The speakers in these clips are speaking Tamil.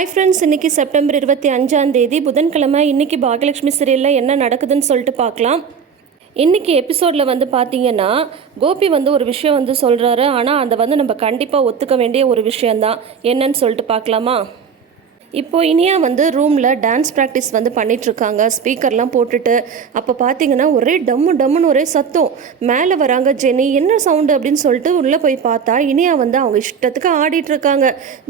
ஹாய் ஃப்ரெண்ட்ஸ் இன்னைக்கு செப்டம்பர் இருபத்தி அஞ்சாம் தேதி. புதன்கிழமை இன்னைக்கு பாகியலட்சுமி சீரியலில் என்ன நடக்குதுன்னு சொல்லிட்டு பார்க்கலாம். இன்னைக்கு எபிசோடில் வந்து பார்த்தீங்கன்னா கோபி வந்து ஒரு விஷயம் வந்து சொல்கிறாரு ஆனால் அதை வந்து நம்ம கண்டிப்பாக ஒத்துக்க வேண்டிய ஒரு விஷயந்தான் என்னன்னு சொல்லிட்டு பார்க்கலாமா? இப்போது இனியா வந்து ரூமில் டான்ஸ் ப்ராக்டிஸ் வந்து பண்ணிகிட்ருக்காங்க ஸ்பீக்கர்லாம் போட்டுட்டு அப்போ பார்த்தீங்கன்னா ஒரே டம்மு டம்முன்னு ஒரே சத்தம். மேலே வராங்க ஜெனி என்ன சவுண்டு அப்படின்னு சொல்லிட்டு உள்ளே போய் பார்த்தா இனியா வந்து அவங்க இஷ்டத்துக்கு ஆடிட்டுருக்காங்க.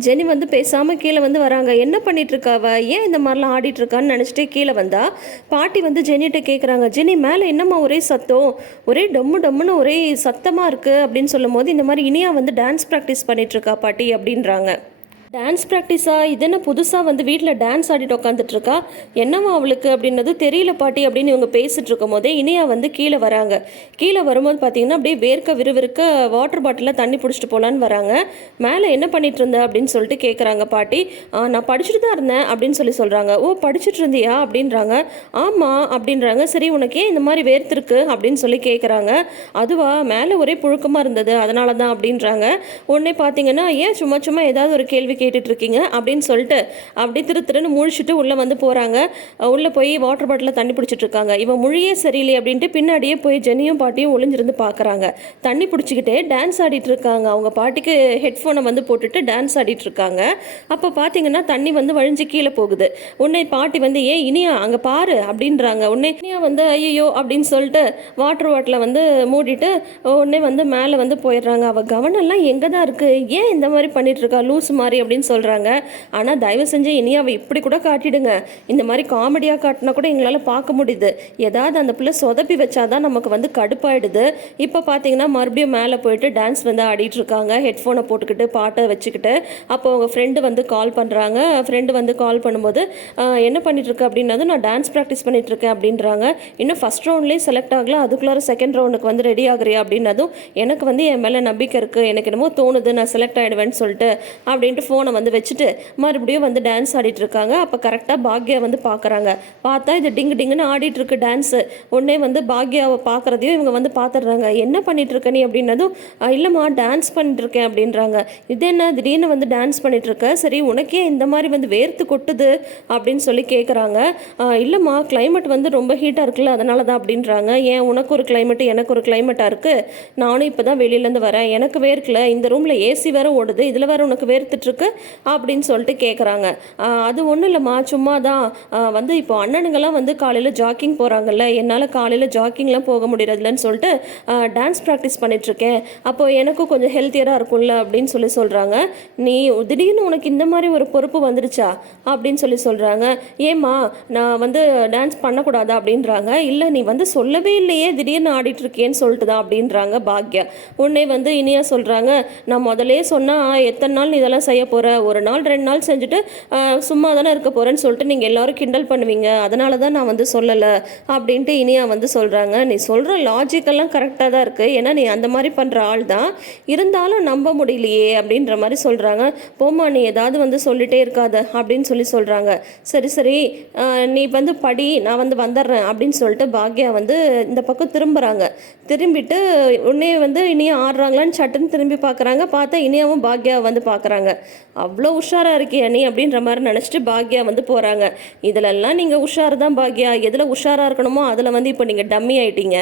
ஜெனி வந்து பேசாமல் கீழே வந்து வராங்க. என்ன பண்ணிகிட்ருக்காவ ஏன் இந்த மாதிரிலாம் ஆடிட்டுருக்கான்னு நினச்சிட்டே கீழே வந்தால் பாட்டி வந்து ஜெனிகிட்ட கேட்குறாங்க ஜெனி மேலே என்னம்மா ஒரே சத்தம்? ஒரே டம்மு டம்முன்னு ஒரே சத்தமாக இருக்குது அப்படின்னு சொல்லும் போது இந்த மாதிரி இனியா வந்து டான்ஸ் ப்ராக்டிஸ் பண்ணிகிட்ருக்கா பாட்டி அப்படின்றாங்க. டான்ஸ் ப்ராக்டிஸா இது என்ன புதுசாக வந்து வீட்டில் டான்ஸ் ஆடிட்டு உட்காந்துட்டு இருக்கா என்னவா அவளுக்கு அப்படின்னது தெரியல பாட்டி அப்படின்னு இவங்க பேசிட்டு இருக்கும் போதே இனியா வந்து கீழே வராங்க. கீழே வரும்போது பார்த்தீங்கன்னா அப்படியே வேர்க்க விறுவிறுக்க வாட்டர் பாட்டிலில் தண்ணி பிடிச்சிட்டு போகலான்னு வராங்க. மேலே என்ன பண்ணிட்டு இருந்த அப்படின்னு சொல்லிட்டு கேட்குறாங்க பாட்டி. "ஆ, நான் படிச்சுட்டு தான் இருந்தேன் அப்படின்னு சொல்லி சொல்கிறாங்க ஓ படிச்சுட்டு இருந்தியா? அப்படின்றாங்க. ஆமாம் அப்படின்றாங்க. சரி உனக்கு ஏன் இந்த மாதிரி வேர்த்திருக்கு? அப்படின்னு சொல்லி கேட்குறாங்க அதுவா? மேலே ஒரே புழுக்கமாக இருந்தது. அதனால தான் அப்படின்றாங்க. உடனே பார்த்தீங்கன்னா ஏன் சும்மா சும்மா ஏதாவது ஒரு கேள்வி கேட்டுட்டு இருக்கீங்க அப்படின்னு சொல்லிட்டு அப்படி திரு திருன்னு முழிச்சுட்டு உள்ளே வந்து போகிறாங்க. உள்ளே போய் வாட்டர் பாட்டிலில் தண்ணி பிடிச்சிட்டு இருக்காங்க இவன் மொழியே சரியில்லை அப்படின்ட்டு பின்னாடியே போய் ஜெனியும் பாட்டியும் ஒளிஞ்சிருந்து பார்க்குறாங்க. தண்ணி பிடிச்சிக்கிட்டே டான்ஸ் ஆடிட்டு இருக்காங்க அவங்க பாட்டிக்கு ஹெட்ஃபோனை வந்து போட்டுட்டு டான்ஸ் ஆடிட்டு இருக்காங்க அப்போ பார்த்தீங்கன்னா தண்ணி வந்து வழிஞ்சு கீழே போகுது. உன்னை பாட்டி வந்து ஏன் இனியா அங்கே பாரு அப்படின்றாங்க. உன்னை இனியா வந்து ஐயோ அப்படின்னு சொல்லிட்டு வாட்டர் பாட்டிலை வந்து மூடிட்டு உடனே வந்து மேலே வந்து போயிடுறாங்க. அவள் கவனம்லாம் எங்கே தான் இருக்குது ஏன் இந்த மாதிரி பண்ணிட்டு இருக்கா லூஸ் மாதிரி அப்படின்னு சொல்கிறாங்க ஆனால் தயவு செஞ்சு இனி அவள் இப்படி கூட காட்டிடுங்க. இந்த மாதிரி காமெடியாக காட்டினா கூட எங்களால் பார்க்க முடியுது. ஏதாவது அந்த பிள்ளை சொதப்பி வச்சாதான் நமக்கு வந்து கடுப்பாயிடுது. இப்போ பார்த்தீங்கன்னா மறுபடியும் மேலே போயிட்டு டான்ஸ் வந்து ஆடிட்டு இருக்காங்க. ஹெட்ஃபோனை போட்டுக்கிட்டு பாட்டை வச்சுக்கிட்டு. அப்போ அவங்க ஃப்ரெண்டு வந்து கால் பண்ணுறாங்க ஃப்ரெண்டு வந்து கால் பண்ணும்போது என்ன பண்ணிட்டு இருக்க அப்படின்னது நான் டான்ஸ் ப்ராக்டிஸ் பண்ணிட்டு இருக்கேன் அப்படின்றாங்க. இன்னும் ஃபஸ்ட் ரவுண்ட்லேயே செலக்ட் ஆகல. அதுக்குள்ளார செகண்ட் ரவுண்டுக்கு வந்து ரெடி ஆகுறியா அப்படின்னதும் எனக்கு வந்து என் மேலே நம்பிக்கை இருக்குது எனக்கு என்னமோ தோணுது. நான் செலக்ட் ஆகிடுவேன்னு சொல்லிட்டு அப்படின்ட்டு ஃபோன் வந்து வச்சுட்டு மறுபடியும் வந்து டான்ஸ் ஆடிட்டு இருக்காங்க அப்போ கரெக்டாக பாக்யா வந்து பார்க்குறாங்க பார்த்தா இது டிங்கு டிங்குன்னு ஆடிட்டு இருக்கு டான்ஸு உடனே வந்து பாக்யாவை பார்க்குறதையும் இவங்க வந்து பார்த்துடுறாங்க என்ன பண்ணிட்டு இருக்க நீ? அப்படின்னதும் இல்லைம்மா டான்ஸ் பண்ணிட்டு இருக்கேன் அப்படின்றாங்க. இது என்ன? திடீர்னு வந்து டான்ஸ் பண்ணிட்டு இருக்க சரி உனக்கே இந்த மாதிரி வந்து வேர்த்து கொட்டுது அப்படின்னு சொல்லி கேட்குறாங்க இல்லைம்மா கிளைமேட் வந்து ரொம்ப ஹீட்டாக இருக்குல்ல அதனால தான் அப்படின்றாங்க. ஏன்? உனக்கு ஒரு கிளைமேட் எனக்கு ஒரு கிளைமேட்டாக இருக்குது நானும் இப்போ தான் வெளியிலேருந்து வரேன். எனக்கு வேர்க்கல. இந்த ரூமில் ஏசி வேற ஓடுது. இதில் வேற உனக்கு வேர்த்துட்ருக்கு அப்படின்னு சொல்லிட்டு கேட்குறாங்க அது ஒன்றும் இல்லைம்மா சும்மா தான் வந்து இப்போ அண்ணனுங்கெல்லாம் வந்து காலையில் ஜாக்கிங் போகிறாங்கல்ல என்னால் காலையில் ஜாக்கிங்லாம் போக முடியறதில்லன்னு சொல்லிட்டு டான்ஸ் ப்ராக்டிஸ் பண்ணிகிட்ருக்கேன் அப்போ எனக்கும் கொஞ்சம் ஹெல்த்தியராக இருக்கும்ல அப்படின்னு சொல்லி சொல்கிறாங்க நீ திடீர்னு உனக்கு இந்த மாதிரி ஒரு பொறுப்பு வந்துடுச்சா அப்படின்னு சொல்லி சொல்கிறாங்க ஏம்மா நான் வந்து டான்ஸ் பண்ணக்கூடாதா அப்படின்றாங்க. இல்லை நீ வந்து சொல்லவே இல்லையே திடீர்னு ஆடிட்டுருக்கேன்னு சொல்லிட்டு தான் அப்படின்றாங்க பாக்யா. உன்னை வந்து இனியா சொல்கிறாங்க நான் முதலே சொன்னால் எத்தனை நாள் நீ இதெல்லாம் செய்ய போகிற ஒரு நாள் ரெண்டு நாள் செஞ்சுட்டு சும்மா தானே இருக்க போகிறேன்னு சொல்லிட்டு நீங்கள் எல்லாரும் கிண்டல் பண்ணுவீங்க. அதனால தான் நான் வந்து சொல்லலை அப்படின்ட்டு இனியா வந்து சொல்கிறாங்க நீ சொல்கிற லாஜிக்கெல்லாம் கரெக்டாக தான் இருக்குது ஏன்னா நீ அந்த மாதிரி பண்ணுற ஆள் தான். இருந்தாலும் நம்ப முடியலையே அப்படின்ற மாதிரி சொல்கிறாங்க போம்மா நீ ஏதாவது வந்து சொல்லிட்டே இருக்காத அப்படின்னு சொல்லி சொல்கிறாங்க சரி சரி. நீ வந்து படி நான் வந்து வந்துடுறேன் அப்படின்னு சொல்லிட்டு பாக்யா வந்து இந்த பக்கம் திரும்புகிறாங்க திரும்பிட்டு உடனே வந்து இனியும் ஆடுறாங்களான்னு சட்டுன்னு திரும்பி பார்க்குறாங்க பார்த்தா இனியாவும் பாக்யாவை வந்து பார்க்குறாங்க அவ்வளோ உஷாராக இருக்கியா நீ அப்படின்ற மாதிரி நினச்சிட்டு பாக்யா வந்து போகிறாங்க இதிலெல்லாம் நீங்கள் உஷார் தான் பாக்யா. எதில் உஷாராக இருக்கணுமோ அதில் வந்து இப்போ நீங்கள் டம்மி ஆயிட்டீங்க.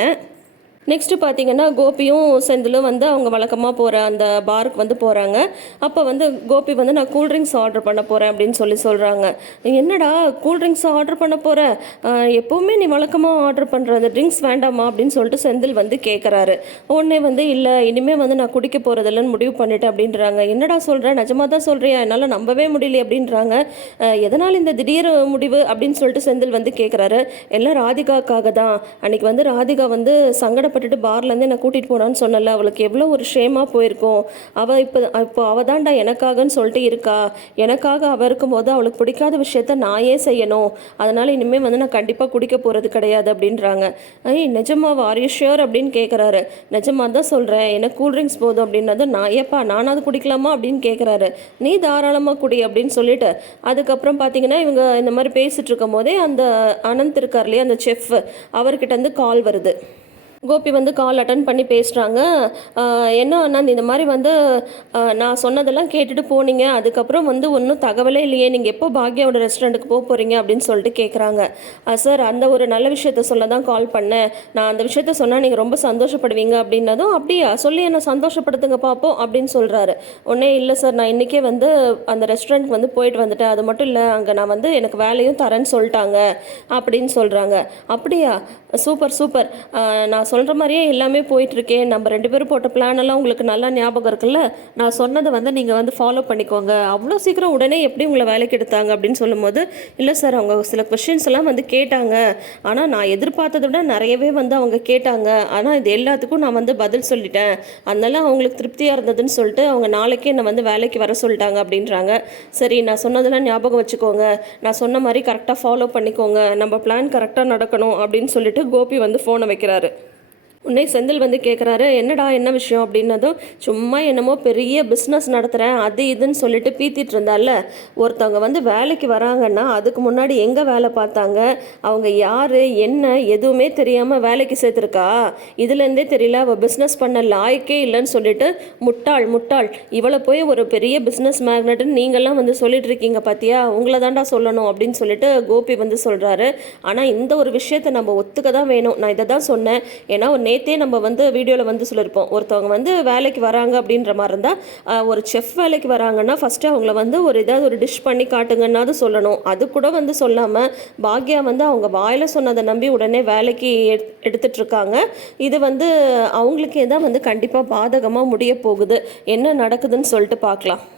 நெக்ஸ்ட்டு பார்த்தீங்கன்னா கோபியும் செந்திலும் வந்து அவங்க வழக்கமாக போகிற அந்த பாருக்கு வந்து போகிறாங்க அப்போ வந்து கோபி வந்து நான் கூல்ட்ரிங்க்ஸ் ஆர்டர் பண்ண போகிறேன் அப்படின்னு சொல்லி சொல்கிறாங்க என்னடா கூல்ட்ரிங்க்ஸ் ஆர்டர் பண்ண போகிற எப்போவுமே நீ வழக்கமாக ஆர்டர் பண்ணுற அந்த ட்ரிங்க்ஸ் வேண்டாமா? அப்படின்னு சொல்லிட்டு செந்தில் வந்து கேட்குறாரு உடனே வந்து இல்லை இனிமேல் வந்து நான் குடிக்க போகிறதில்லன்னு முடிவு பண்ணிட்டேன் அப்படின்றாங்க. என்னடா சொல்கிறேன் நிஜமாக தான் சொல்கிறியா என்னால் நம்பவே முடியல அப்படின்றாங்க. எதனால் இந்த திடீர் முடிவு? அப்படின்னு சொல்லிட்டு செந்தில் வந்து கேட்குறாரு எல்லாம் ராதிகாக்காக தான். அன்றைக்கி வந்து ராதிகா வந்து சங்கடப்பட்டுட்டு பார்லேருந்து என்னை கூட்டிகிட்டு போனான்னு சொன்னல அவளுக்கு எவ்வளோ ஒரு ஷேமாக போயிருக்கும். அவள் இப்போ இப்போ அவள் தான்டா எனக்காகன்னு சொல்லிட்டு இருக்கா. எனக்காக அவள் இருக்கும்போது அவளுக்கு பிடிக்காத விஷயத்த நான் ஏன் செய்யணும். அதனால் இனிமேல் வந்து நான் கண்டிப்பாக குடிக்க போகிறது கிடையாது அப்படின்றாங்க. ஐய் நிஜமாவா ஆர் யூ ஷியோர் அப்படின்னு கேட்குறாரு நிஜமாக தான் சொல்கிறேன் எனக்கு கூல்ட்ரிங்க்ஸ் போதும் அப்படின்னது நான் ஏப்பா நானாவது குடிக்கலாமா அப்படின்னு கேட்குறாரு நீ தாராளமாக குடி அப்படின்னு சொல்லிட்டு அதுக்கப்புறம் பார்த்தீங்கன்னா இவங்க இந்த மாதிரி பேசிகிட்டு இருக்கும் போதே அந்த அனந்த் இருக்கார் இல்லையா அந்த செஃப் அவர்கிட்ட வந்து கால் வருது. கோபி வந்து கால் அட்டன் பண்ணி பேசுகிறாங்க என்ன ஆனந்த் இந்த மாதிரி வந்து நான் சொன்னதெல்லாம் கேட்டுட்டு போனீங்க. அதுக்கப்புறம் வந்து ஒன்றும் தகவலே இல்லையே. நீங்கள் எப்போ பாக்யாவோட ரெஸ்டாரண்ட்டுக்கு போக போகிறீங்க அப்படின்னு சொல்லிட்டு கேட்குறாங்க சார் அந்த ஒரு நல்ல விஷயத்த சொல்ல தான் கால் பண்ணேன். நான் அந்த விஷயத்த சொன்னால் நீங்கள் ரொம்ப சந்தோஷப்படுவீங்க அப்படின்னதும் அப்படியா சொல்லி என்னை சந்தோஷப்படுத்துங்க பார்ப்போம் அப்படின்னு சொல்கிறாரு ஒன்றே இல்லை சார் நான் இன்றைக்கே வந்து அந்த ரெஸ்டாரண்ட் வந்து போயிட்டு வந்துட்டேன். அது மட்டும் இல்லை அங்கே நான் வந்து எனக்கு வேலையும் தரேன்னு சொல்லிட்டாங்க அப்படின்னு சொல்கிறாங்க அப்படியா? Super super. நான் சொல்கிற மாதிரியே எல்லாமே போயிட்டுருக்கேன் நம்ம ரெண்டு பேரும் போட்ட பிளானெல்லாம் உங்களுக்கு நல்லா ஞாபகம் இருக்குல்ல? நான் சொன்னதை வந்து நீங்கள் வந்து ஃபாலோ பண்ணிக்கோங்க. அவ்வளோ சீக்கிரம் உடனே எப்படி உங்களை வேலைக்கு எடுத்தாங்க அப்படின்னு சொல்லும்போது இல்லை சார் அவங்க சில கொஷின்ஸ் எல்லாம் வந்து கேட்டாங்க. ஆனால் நான் எதிர்பார்த்ததை விட நிறையவே வந்து அவங்க கேட்டாங்க. ஆனால் இது எல்லாத்துக்கும் நான் வந்து பதில் சொல்லிட்டேன். அதனால அவங்களுக்கு திருப்தியாக இருந்ததுன்னு சொல்லிட்டு அவங்க நாளைக்கே என்னை வந்து வேலைக்கு வர சொல்லிட்டாங்க அப்படின்றாங்க. சரி நான் சொன்னதெல்லாம் ஞாபகம் வச்சுக்கோங்க. நான் சொன்ன மாதிரி கரெக்டாக ஃபாலோ பண்ணிக்கோங்க. நம்ம பிளான் கரெக்டாக நடக்கணும் அப்படின்னு சொல்லிட்டு கோபி வந்து ஃபோனை வைக்கிறாரு. உன்னை செந்தில் வந்து கேட்குறாரு என்னடா என்ன விஷயம்? அப்படின்னதும் சும்மா என்னமோ பெரிய பிஸ்னஸ் நடத்துகிறேன் அது இதுன்னு சொல்லிட்டு பீத்திட்டு இருந்தால ஒருத்தவங்க வந்து வேலைக்கு வராங்கன்னா அதுக்கு முன்னாடி எங்கே வேலை பார்த்தாங்க? அவங்க யார்? என்ன? எதுவுமே தெரியாமல் வேலைக்கு சேர்த்துருக்கா? இதுலேருந்தே தெரியல அவள் பிஸ்னஸ் பண்ண லாய்க்கே இல்லைன்னு சொல்லிட்டு முட்டாள் முட்டாள். இவளை போய் ஒரு பெரிய பிஸ்னஸ் மேக்னட்னு நீங்கள்லாம் வந்து சொல்லிட்டு இருக்கீங்க பார்த்தியா உங்களை தாண்டா சொல்லணும் அப்படின்னு சொல்லிட்டு கோபி வந்து சொல்கிறாரு ஆனால் இந்த ஒரு விஷயத்தை நம்ம ஒத்துக்க தான் வேணும். நான் இதை தான் சொன்னேன். ஏன்னா நேற்றே நேத்தே நம்ம வந்து வீடியோவில் வந்து சொல்லியிருப்போம் ஒருத்தவங்க வந்து வேலைக்கு வராங்க அப்படின்ற மாதிரி இருந்தால் ஒரு செஃப் வேலைக்கு வராங்கன்னா ஃபஸ்ட்டு அவங்கள வந்து ஒரு ஏதாவது ஒரு டிஷ் பண்ணி காட்டுங்கன்னாவது சொல்லணும். அது கூட வந்து சொல்லாமல் பாக்யா வந்து அவங்க வாயில் சொன்னதை நம்பி உடனே வேலைக்கு எடு- எடுத்துட்ருக்காங்க. இது வந்து அவங்களுக்கே தான் வந்து கண்டிப்பாக பாதகமாக முடிய போகுது. என்ன நடக்குதுன்னு சொல்லிட்டு பார்க்கலாம்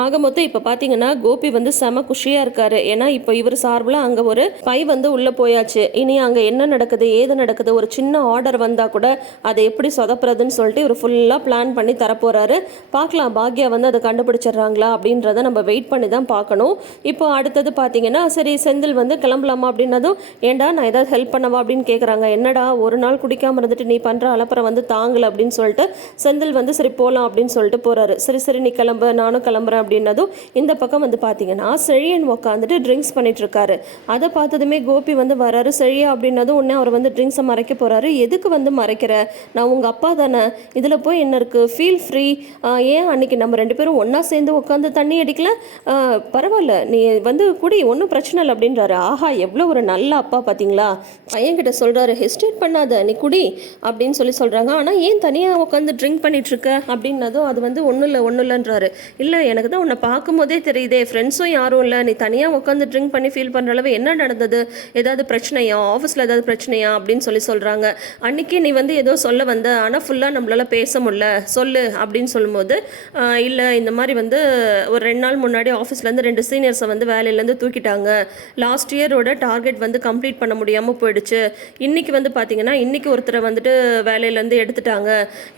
ஆக மொத்தம் இப்போ பார்த்தீங்கன்னா கோபி வந்து செம குஷியாக இருக்காரு. ஏன்னா இப்போ இவர் சார்பில் அங்கே ஒரு பை வந்து உள்ளே போயாச்சு. இனி அங்கே என்ன நடக்குது ஏது நடக்குது ஒரு சின்ன ஆர்டர் வந்தால் கூட அதை எப்படி சொதப்புறதுன்னு சொல்லிட்டு இவர் ஃபுல்லாக பிளான் பண்ணி தரப்போகிறாரு பார்க்கலாம் பாக்யா வந்து அதை கண்டுபிடிச்சிடுறாங்களா அப்படின்றத நம்ம வெயிட் பண்ணி தான் பார்க்கணும். இப்போ அடுத்தது பார்த்தீங்கன்னா சரி செந்தில் வந்து கிளம்பலாமா அப்படின்னதும் ஏண்டா நான் ஏதாவது ஹெல்ப் பண்ணவா அப்படின்னு கேட்குறாங்க என்னடா ஒரு நாள் குடிக்காமல் இருந்துட்டு நீ பண்ணுற அலப்பறை வந்து தாங்கல அப்படின்னு சொல்லிட்டு செந்தில் வந்து சரி போகலாம் அப்படின்னு சொல்லிட்டு போகிறாரு சரி சரி நீ கிளம்பு நானும் கிளம்புறேன் அப்படின்னதும் இந்த பக்கம் வந்து பார்த்தீங்கன்னா செழியன் உட்காந்துட்டு ட்ரிங்க்ஸ் பண்ணிட்டு இருக்காரு அதை பார்த்ததுமே கோபி வந்து வராரு செழியா அப்படின்னதும் உடனே அவர் வந்து ட்ரிங்க்ஸை மறைக்க போகிறாரு எதுக்கு வந்து மறைக்கிற? நான் உங்கள் அப்பா தானே. இதில் போய் என்ன இருக்குது ஃபீல் ஃப்ரீ ஏன் அன்னைக்கு நம்ம ரெண்டு பேரும் ஒன்றா சேர்ந்து உட்காந்து தண்ணி அடிக்கல? பரவாயில்ல நீ வந்து குடி ஒன்றும் பிரச்சனை இல்லை அப்படின்றாரு. ஆஹா எவ்வளோ ஒரு நல்ல அப்பா பார்த்தீங்களா பையன்கிட்ட சொல்கிறாரு ஹெஸ்டேட் பண்ணாத நீ குடி அப்படின்னு சொல்லி சொல்கிறாங்க ஆனால் ஏன் தனியாக உட்காந்து ட்ரிங்க் பண்ணிட்டு இருக்க அப்படின்னதும் அது வந்து ஒன்றும் இல்லை ஒன்றும் இல்லைன்றாரு. இல்லை எனக்கு தான் உன்னை பார்க்கும்போதே தெரியுதே ஃப்ரெண்ட்ஸும் யாரும் இல்லை. நீ தனியாக உட்காந்து ட்ரிங்க் பண்ணி ஃபீல் பண்ணுற அளவு என்ன நடந்தது? ஏதாவது பிரச்சனையா? ஆஃபீஸில் ஏதாவது பிரச்சனையா? அப்படின்னு சொல்லி சொல்கிறாங்க அன்றைக்கி நீ வந்து ஏதோ சொல்ல வந்த. ஆனால் ஃபுல்லாக நம்மளால் பேச முடியல. சொல்லு அப்படின்னு சொல்லும்போது இல்லை இந்த மாதிரி வந்து ஒரு ரெண்டு நாள் முன்னாடி ஆஃபீஸ்லேருந்து ரெண்டு சீனியர்ஸை வந்து வேலையிலேருந்து தூக்கிட்டாங்க. லாஸ்ட் இயரோட டார்கெட் வந்து கம்ப்ளீட் பண்ண முடியாமல் போயிடுச்சு. இன்றைக்கி வந்து பார்த்தீங்கன்னா இன்னைக்கு ஒருத்தரை வந்துட்டு வேலையிலேருந்து எடுத்துட்டாங்க.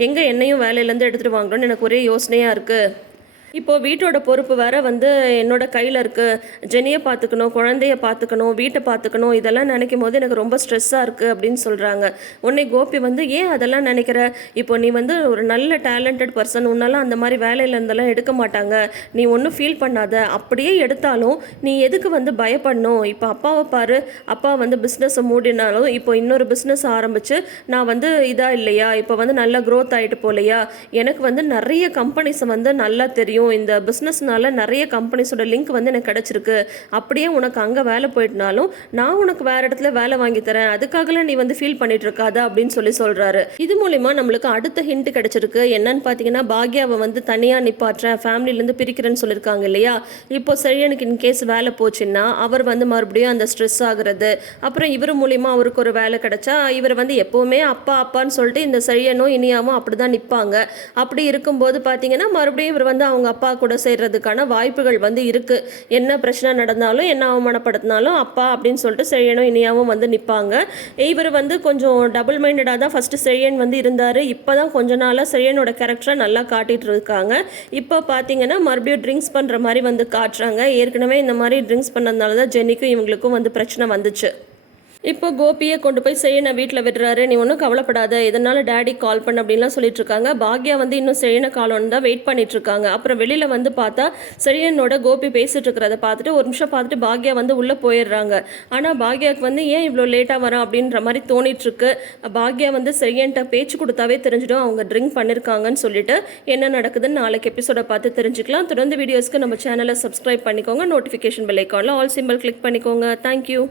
எங்கே என்னையும் வேலையிலேருந்து எடுத்துகிட்டு வாங்கணும்னு எனக்கு ஒரே யோசனையாக இருக்குது இப்போ வீட்டோட பொறுப்பு வேற வந்து என்னோட கையில் இருக்கு. ஜெனியை பார்த்துக்கணும் குழந்தைய பார்த்துக்கணும் வீட்டை பார்த்துக்கணும் இதெல்லாம் நினைக்கும் போது எனக்கு ரொம்ப ஸ்ட்ரெஸ்ஸாக இருக்குது அப்படின்னு சொல்கிறாங்க உன்னை கோபி வந்து ஏன் அதெல்லாம் நினைக்கிற? இப்போ நீ வந்து ஒரு நல்ல டேலண்டட் பர்சன் உன்னால அந்த மாதிரி வேலையில இருந்தெல்லாம் எடுக்க மாட்டாங்க. நீ ஒன்றும் ஃபீல் பண்ணாத. அப்படியே எடுத்தாலும் நீ எதுக்கு வந்து பயப்படணும்? இப்போ அப்பாவை பாரு. அப்பா வந்து பிஸ்னஸை மூடினாலும் இப்போ இன்னொரு பிஸ்னஸ் ஆரம்பிச்சு நான் வந்து இதா இல்லையா? இப்போ வந்து நல்லா க்ரோத் ஆகிட்டு போலையா? எனக்கு வந்து நிறைய கம்பெனிஸை வந்து நல்லா தெரியும். இந்த பிஸ்னஸ்னால நிறைய கம்பெனிஸோட லிங்க் வந்து எனக்கு கிடச்சிருக்கு. அப்படியே உனக்கு அங்கே வேலை போயிட்டனாலும் நான் உனக்கு வேற இடத்துல வேலை வாங்கி தரேன். அதுக்காகலாம் நீ வந்து ஃபீல் பண்ணிட்டு இருக்காத அப்படின்னு சொல்லி சொல்றாரு. இது மூலிமா நம்மளுக்கு அடுத்த ஹிண்ட் கிடைச்சிருக்கு. என்னன்னு பார்த்தீங்கன்னா பாக்யாவை வந்து தனியாக நிப்பாட்டுறேன். ஃபேமிலியிலேருந்து பிரிக்கிறேன்னு சொல்லியிருக்காங்க இல்லையா? இப்போ செழியனுக்கு இன் கேஸ் வேலை போச்சுன்னா அவர் வந்து மறுபடியும் அந்த ஸ்ட்ரெஸ் ஆகுறது. அப்புறம் இவர் மூலிமா அவருக்கு ஒரு வேலை கிடைச்சா இவர் வந்து எப்போவுமே அப்பா அப்பான்னு சொல்லிட்டு இந்த செழியனும் இனியாவும் அப்படி தான் நிற்பாங்க அப்படி இருக்கும்போது பார்த்தீங்கன்னா மறுபடியும் இவர் வந்து அவங்க அப்பா கூட சேர்றதுக்கான வாய்ப்புகள் வந்து இருக்கு. என்ன பிரச்சனை நடந்தாலும் என்ன அவமானப்படுத்தினாலும் அப்பா அப்படின்னு சொல்லிட்டு செழியனும் இனியாவும் வந்து நிற்பாங்க இவர் வந்து கொஞ்சம் டபுள் மைண்டடாக தான் ஃபர்ஸ்ட் செழியன் வந்து இருந்தார். இப்போ தான் கொஞ்ச நாளாக செழியனோட கேரக்டரை நல்லா காட்டிகிட்டு இருக்காங்க. இப்போ பார்த்தீங்கன்னா மறுபடியும் ட்ரிங்க்ஸ் பண்ணுற மாதிரி வந்து காட்டுறாங்க. ஏற்கனவே இந்த மாதிரி ட்ரிங்க்ஸ் பண்ணதுனால தான் ஜென்னிக்கும் இவங்களுக்கும் வந்து பிரச்சனை வந்துச்சு. இப்போ கோபியை கொண்டு போய் செழியனை வீட்டில் விடுறாரு. நீ ஒன்றும் கவலைப்படாத. இதனால் டேடி கால் பண்ண அப்படின்லாம் சொல்லிட்டு இருக்காங்க பாக்யா வந்து இன்னும் செழியனை காலம் தான் வெயிட் பண்ணிட்டு இருக்காங்க அப்புறம் வெளியில் வந்து பார்த்தா செழியனோட கோபி பேசிட்டு இருக்கிறத பார்த்துட்டு ஒரு நிமிஷம் பார்த்துட்டு பாக்யா வந்து உள்ளே போயிடுறாங்க. ஆனால் பாக்யாவுக்கு வந்து ஏன் இவ்வளோ லேட்டாக வரான் அப்படின்ற மாதிரி தோணிட்டு இருக்கு பாக்யா வந்து செழியன்ட்ட பேச்சு கொடுத்தாவே தெரிஞ்சிடும். அவங்க ட்ரிங்க் பண்ணியிருக்காங்கன்னு சொல்லிட்டு என்ன நடக்குதுன்னு நாளைக்கு எபிசோடை பார்த்து தெரிஞ்சுக்கலாம். தொடர்ந்து வீடியோஸ்க்கு நம்ம சேனலை சப்ஸ்கிரைப் பண்ணிக்கோங்க. நோட்டிஃபிகேஷன் பெல் ஐக்கானில் ஆல் சிம்பிள் கிளிக் பண்ணிக்கோங்க. Thank you